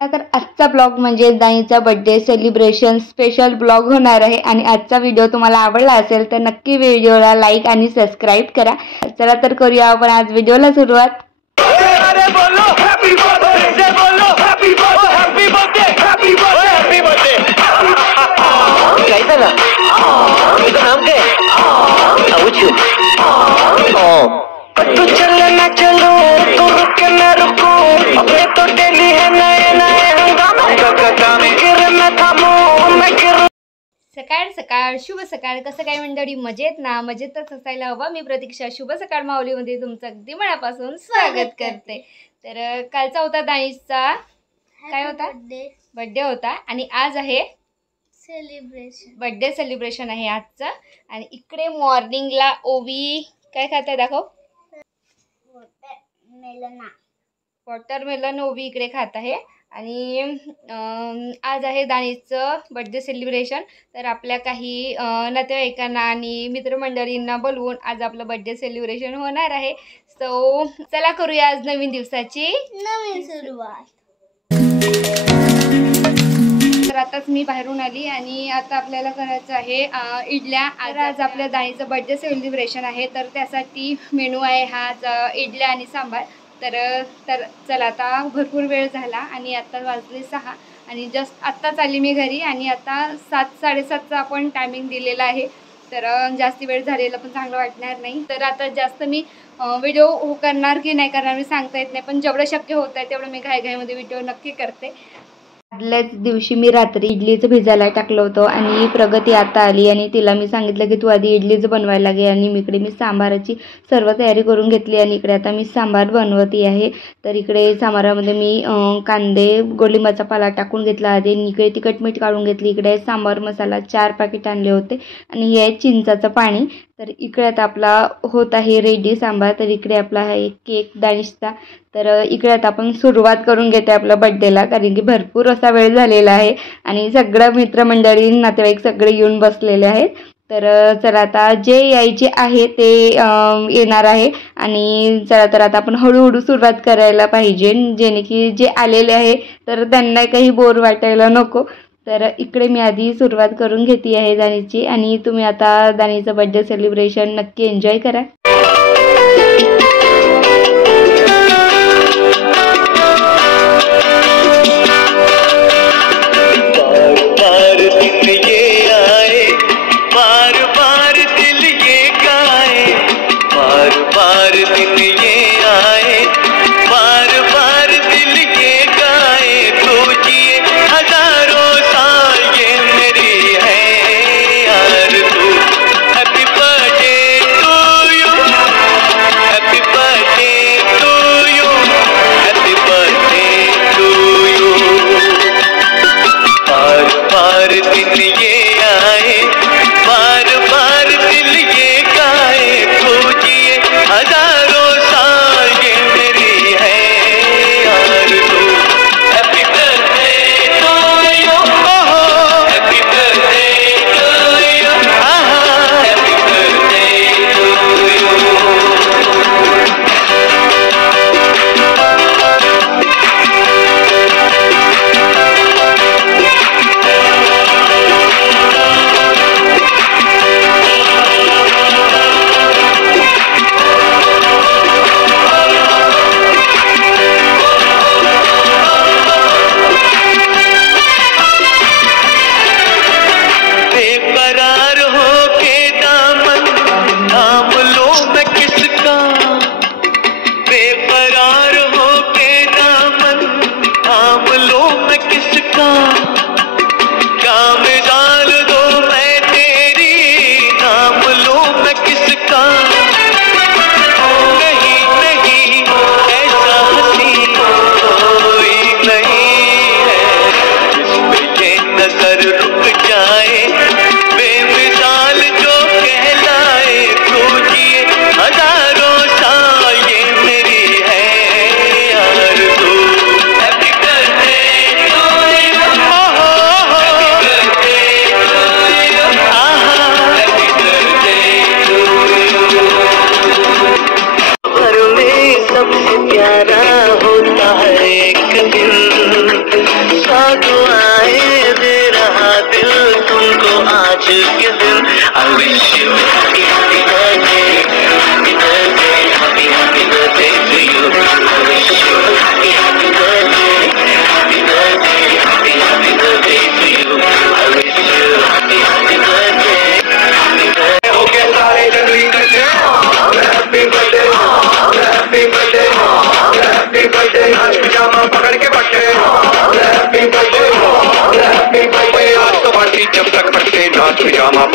तर आजचा ब्लॉग म्हणजे दानीचा बर्थडे सेलिब्रेशन स्पेशल ब्लॉग होणार आहे आणि आजचा व्हिडिओ तुम्हाला आवडला असेल तर नक्की व्हिडिओला लाईक आणि सबस्क्राईब करा। चला तर करूया आपण आज व्हिडिओला सुरुवात। तू चल ना चलो तू रुक ना रुको ये तो डेली है नए नए हंगामे गिर ना थांबो मैं गिर। सकाळ सकाळ शुभ सकाळ। कसं काय मंडळी, मजेत ना? मजेतच असायला हवं। मी प्रतीक्षा शुभ सकाळ माऊलीमध्ये तुमचं अगदी मनापासून स्वागत करते। तर कालचा होता दानिशचा काय होता बर्थडे होता आणि आज आहे बर्थडे सेलिब्रेशन आहे आजचं। आणि इकडे मॉर्निंगला ओवी काय खाताय दाखव। वॉटरमेलन ओवी इकडे खात आहे। आणि आज आहे दानिशचं बर्थडे सेलिब्रेशन। तर आपल्या काही नातेवाईकांना आणि मित्रमंडळींना बोलवून आज आपलं बर्थडे सेलिब्रेशन होणार आहे। सो चला करूया आज नवीन दिवसाची नवीन सुरुवात। तर आताच मी बाहेरून आली आणि आता आपल्याला करायचं आहे इडल्या। आज आपल्या दानीचं बर्थडे सेलिब्रेशन आहे तर त्यासाठी मेनू आहे हा इडल्या आणि सांबार। तर चला आता भरपूर वेळ झाला आणि आता वाजले 6 आणि जस्ट आत्ताच आली मी घरी आणि आता 7-7:30चा आपण टायमिंग दिलेला आहे। तर जास्त वेळ झालेला पण चांगलं वाटणार नाही। तर आता जास्त मी व्हिडिओ करणार की नाही करणार मी सांगता येत नाही, पण जेवढं शक्य होत आहे तेवढं मी घाईघाईमध्ये व्हिडिओ नक्की करते। आदल्याच दिवशी मी रात्री इडलीचं भिजायला टाकलं होतं आणि प्रगती आता आली आणि तिला मी सांगितलं की तू आधी इडलीचं बनवायला लागे आणि इकडे मी सांबाराची सर्व तयारी करून घेतली आणि इकडे आता मी सांबार बनवते आहे। तर इकडे सांबारामध्ये मी कांदे गोलिंबाचा पाला टाकून घेतला आधी, इकडे तिखट मीठ काढून घेतली, इकडे सांबार मसाला 4 पॅकेट आणले होते आणि हे आहे चिंचाचं पाणी। तर इकडे आता आपला होत आहे रेडी सांबार। तर इकडे आपला आहे केक दानिशचा। तर इकडे आता आपण सुरुवात करून घेते आपल्या बर्थडेला, कारण की भरपूर असा वेळ झालेला आहे आणि सगळं मित्रमंडळी नातेवाईक सगळे येऊन बसलेले आहेत। तर चला आता जे यायचे आहे ते येणार आहे आणि चला तर आता आपण हळूहळू सुरुवात करायला पाहिजे, जेणे की जे आलेले आहे तर त्यांना काही बोर वाटायला नको। तर इकडे मी आधी सुरुवात करून घेते आहे दानीची आणि तुम्ही आता दानीचं बर्थडे सेलिब्रेशन नक्की एन्जॉय करा।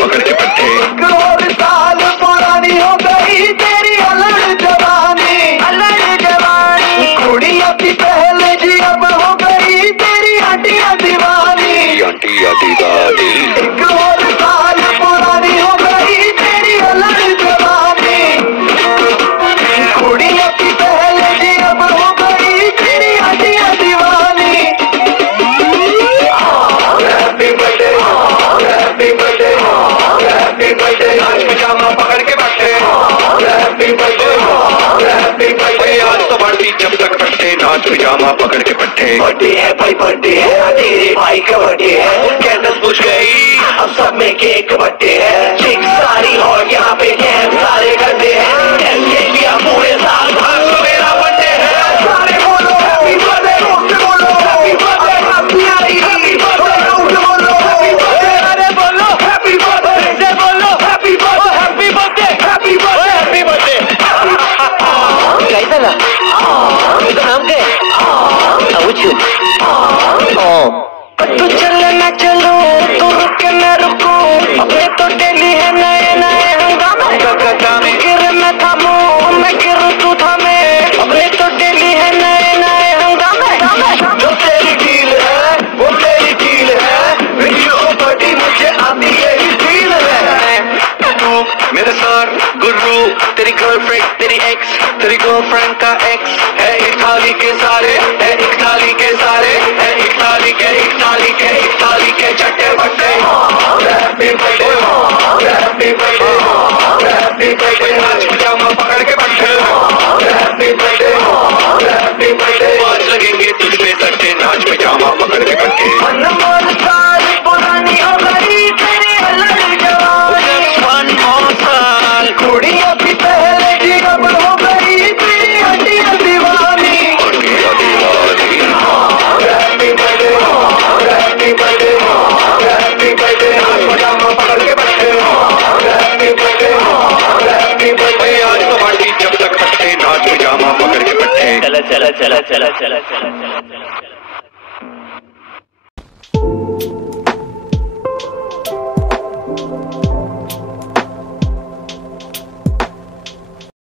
पकड़ के पट्टे। एक और साल पुरानी हो गई तेरी अलग जवानी, अलग जवानी। कुड़िया की पहले जी अब हो गई तेरी आंटियां दीवानी, आंटियां दीवानी। एक और साल पुरानी हो गई तेरी अलग जवानी, कुड़िया की पहले जी अब हो गई तेरी आंटियां दीवानी। Happy birthday, happy birthday, happy birthday. आज पजामा पकड़ के बैठे, हैप्पी बर्थडे, हैप्पी बर्थडे। आज तो बढ़ती जब तक बैठे, नाच पजामा पकड़ के बैठे। बर्थडे है भाई, बर्थडे है, तेरे भाई का बर्थडे है। कैंडल्स बुझ गई, अब सब में केक बर्थडे है। चिक सारी और यहाँ पे कैम सारे करते हैं। कैसे किया पूरे साल, आज तो मेरा बर्थडे है। सारे बोलो हैप्पी बर्थडे, बोलो happy birthday, happy happy birthday, बोलो हैप्पी बर्थडे। अरे बोलो हैप्पी बर्थडे, से बोलो happy birthday, happy birthday, happy birthday, happy birthday. कैसा ना तुझा नाम क्या है? अबुचू। तू चले ना चलो, तू रुके ना रुको, अपने तो डेली है नए नए हंगामे। गिर मैं थामूं, मैं गिरूं तू थामे, अपने तो डेली है नए नए हंगामे। जो तेरी डील है वो तेरी डील है, वीडियो बड़ी मुझे आती यही डील है। तू मेरे सर गुरु, तेरी गर्लफ्रेंड तेरी एक्स, तेरी गर्लफ्रेंड का एक्स है। एक थाली के सारे है, एक थाली के सारे है, एक थाली के, एक थाली के, एक थाली के चट्टे बट्टे। Happy birthday, happy birthday, happy birthday. आज पजामा पकड़ के बैठे, हैप्पी बर्थडे, हैप्पी बर्थडे। आज लगेंगे तुझ पे सट्टे, नाच पजामा पकड़ के बैठे।